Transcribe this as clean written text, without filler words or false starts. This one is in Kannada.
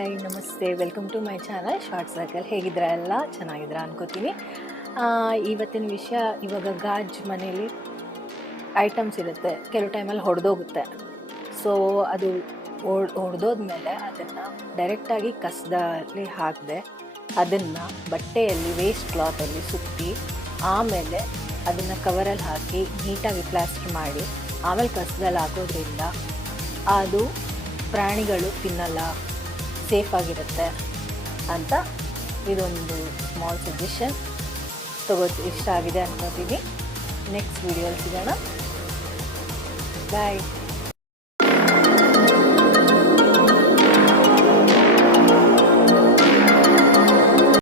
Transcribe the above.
ಹಾಯ್ ನಮಸ್ತೆ, welcome to my channel Short Circle. ಹೇಗಿದ್ದೀರಾ? ಎಲ್ಲ ಚೆನ್ನಾಗಿದ್ದೀರಾ ಅನ್ಕೋತೀನಿ. ಇವತ್ತಿನ ವಿಷಯ, ಇವಾಗ ಗಾಜ್ ಮನೇಲಿ ಐಟಮ್ಸ್ ಇರುತ್ತೆ, ಕೆಲವು ಟೈಮಲ್ಲಿ ಹೊಡೆದೋಗುತ್ತೆ. ಸೊ ಅದು ಹೊಡೆದೋದ್ಮೇಲೆ ಅದನ್ನು ಡೈರೆಕ್ಟಾಗಿ ಕಸದಲ್ಲಿ ಹಾಕದೆ ಅದನ್ನು ಬಟ್ಟೆಯಲ್ಲಿ ವೇಸ್ಟ್ ಕ್ಲಾತಲ್ಲಿ ಸುತ್ತಿ ಆಮೇಲೆ ಅದನ್ನು ಕವರಲ್ಲಿ ಹಾಕಿ ನೀಟಾಗಿ ಪ್ಲಾಸ್ಟರ್ ಮಾಡಿ ಆಮೇಲೆ ಕಸದಲ್ಲಿ ಹಾಕೋದ್ರಿಂದ ಅದು ಪ್ರಾಣಿಗಳು ತಿನ್ನಲ್ಲ, ಸೇಫಾಗಿರುತ್ತೆ ಅಂತ ಇದೊಂದು ಸ್ಮಾಲ್ ಸಜೆಷನ್. ಇಷ್ಟ ಆಗಿದೆ ಅನ್ಕೋತೀನಿ. ನೆಕ್ಸ್ಟ್ ವಿಡಿಯೋಲಿ ಸಿಗೋಣ. ಬಾಯ್.